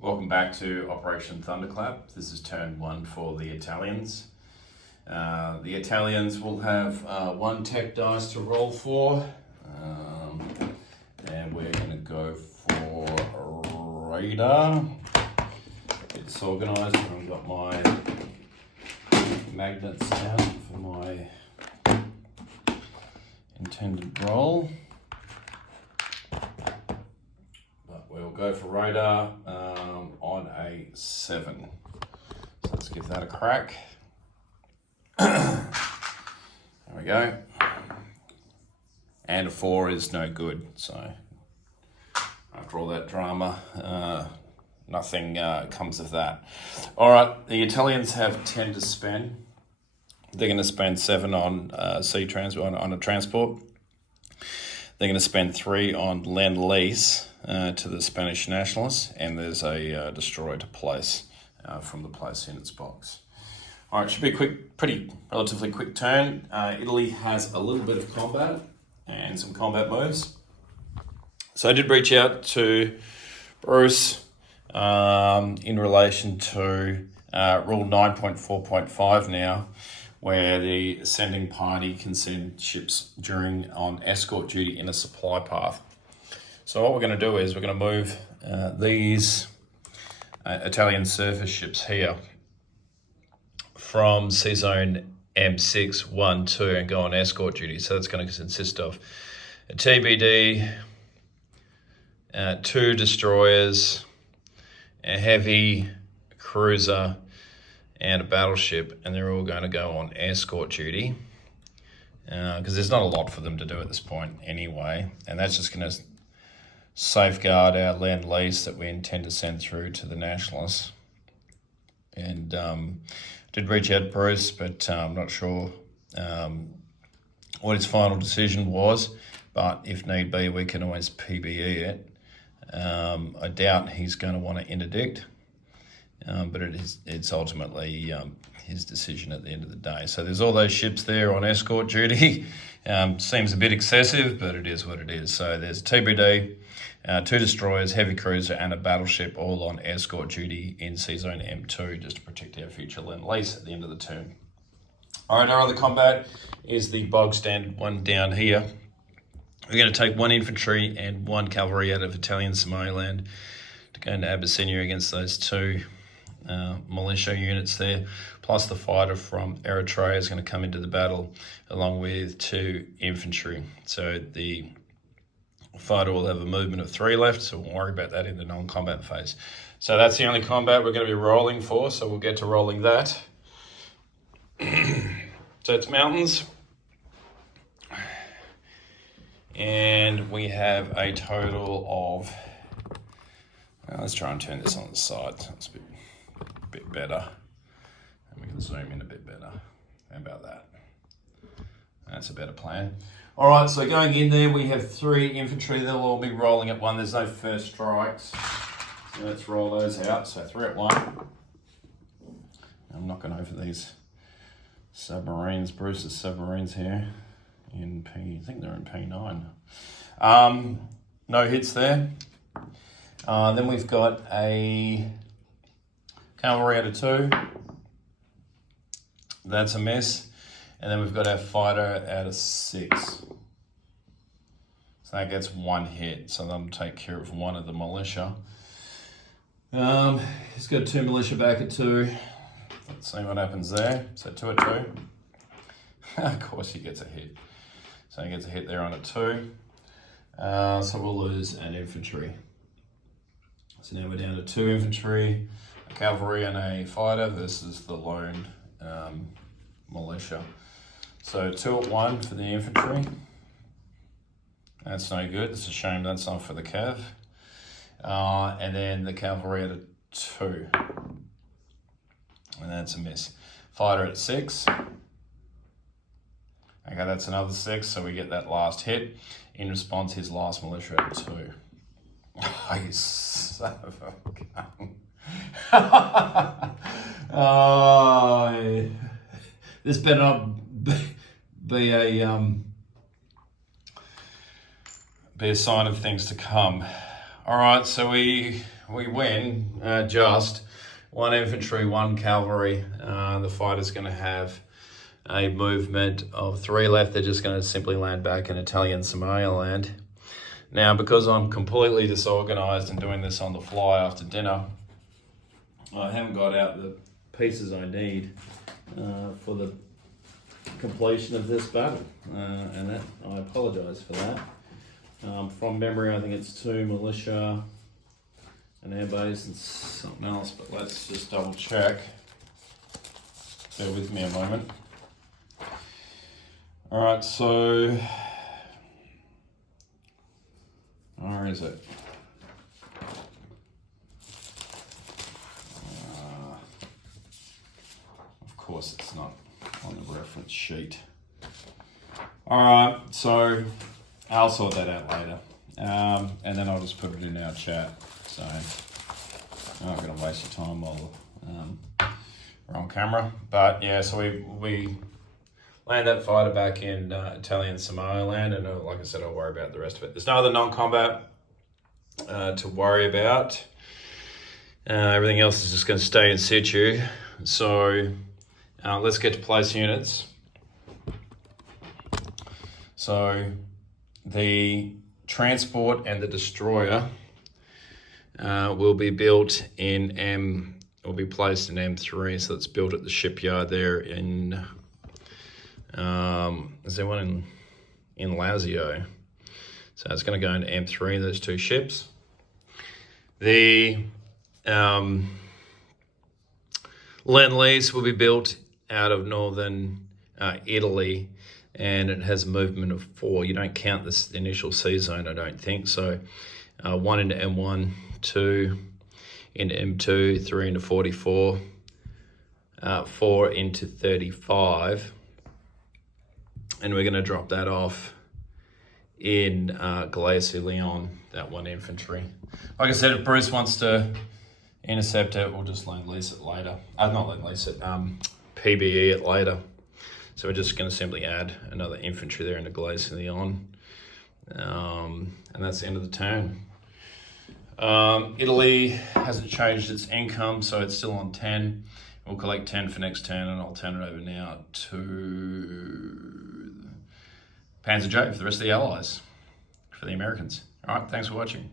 Welcome back to Operation Thunderclap. This is turn one for the Italians. The Italians will have one tech dice to roll for, and we're going to go for Radar. Get this organised. I've got my magnets out for my intended roll. We'll go for Radar on a 7. So let's give that a crack. There we go. And a 4 is no good. So after all that drama, nothing comes of that. All right, the Italians have 10 to spend. They're going to spend 7 on on a transport. They're going to spend 3 on Lend-Lease to the Spanish nationalists, and there's a destroyer to place from the place in its box. All right, should be a relatively quick turn. Italy has a little bit of combat and some combat moves. So I did reach out to Bruce in relation to Rule 9.4.5 now, where the sending party can send ships on escort duty in a supply path. So what we're going to do is we're going to move these Italian surface ships here from Sea Zone M6, 1, 2 and go on escort duty. So that's going to consist of a TBD, 2 destroyers, a heavy cruiser, and a battleship, and they're all going to go on escort duty because there's not a lot for them to do at this point anyway, and that's just going to safeguard our Lend-Lease that we intend to send through to the nationalists. And did reach out to Bruce, but I'm not sure what his final decision was, but if need be, we can always PBE it. I doubt he's going to want to interdict. But it's ultimately his decision at the end of the day. So there's all those ships there on escort duty. Seems a bit excessive, but it is what it is. So there's TBD, 2 destroyers, heavy cruiser, and a battleship all on escort duty in Sea Zone M2 just to protect our future Lend-Lease at the end of the turn. All right, our other combat is the bog standard one down here. We're going to take 1 infantry and 1 cavalry out of Italian Somaliland to go into Abyssinia against those 2 militia units there, plus the fighter from Eritrea is going to come into the battle along with 2 infantry. So the fighter will have a movement of 3 left, so we'll worry about that in the non-combat phase. So that's the only combat we're going to be rolling for, so we'll get to rolling that. So it's mountains. And we have a total of, let's try and turn this on the side so it's a bit better, and we can zoom in a bit better. How about that? That's a better plan. All right, so going in there, we have 3 infantry. They'll all be rolling at 1. There's no first strikes, so let's roll those out. So 3 at 1. I'm knocking over these submarines, Bruce's submarines here in I think they're in P9. No hits there. Then we've got a cavalry out of 2. That's a miss. And then we've got our fighter out of 6. So that gets 1 hit. So that'll take care of 1 of the militia. He's got 2 militia back at 2. Let's see what happens there. So 2 at 2. Of course he gets a hit. So he gets a hit there on a 2. So we'll lose an infantry. So now we're down to 2 infantry, a cavalry and a fighter versus the lone militia. So 2 at 1 for the infantry. That's no good. It's a shame that's not for the cav. And then the cavalry at a 2. And that's a miss. Fighter at 6. Okay, that's another 6, so we get that last hit. In response, his last militia at 2. Oh, you son of a gun. Oh, this better not be a sign of things to come. All right, so we win just 1 infantry, 1 cavalry. The fighter's going to have a movement of 3 left. They're just going to simply land back in Italian Somaliland. Now, because I'm completely disorganized and doing this on the fly after dinner, I haven't got out the pieces I need for the completion of this battle, and that I apologize for that. From memory, I think it's 2 militia, an airbase, and something else, but let's just double check. Bear with me a moment. All right, so where is it? Of course, it's not on the reference sheet. All right, so I'll sort that out later, and then I'll just put it in our chat. So I'm not going to waste your time while we're on camera. But yeah, so we land that fighter back in Italian Somaliland, and like I said, I'll worry about the rest of it. There's no other non-combat to worry about. Everything else is just going to stay in situ. So let's get to place units. So the transport and the destroyer will be built in will be placed in M3. So it's built at the shipyard there in, is there one in Lazio? So it's going to go into M3, those 2 ships. The Lend-Lease will be built out of northern Italy, and it has a movement of 4. You don't count this initial C zone, I don't think. So 1 into M1, 2 into M2, 3 into 44, 4 into 35. And we're going to drop that off in Glacier Leon, that 1 infantry. Like I said, if Bruce wants to intercept it, we'll just Lend-Lease it later. Not Lend-Lease it, PBE it later. So we're just going to simply add another infantry there into Glacier Leon. And that's the end of the turn. Italy hasn't changed its income, so it's still on 10. We'll collect 10 for next turn, and I'll turn it over now to Panzer J for the rest of the Allies, for the Americans. All right, thanks for watching.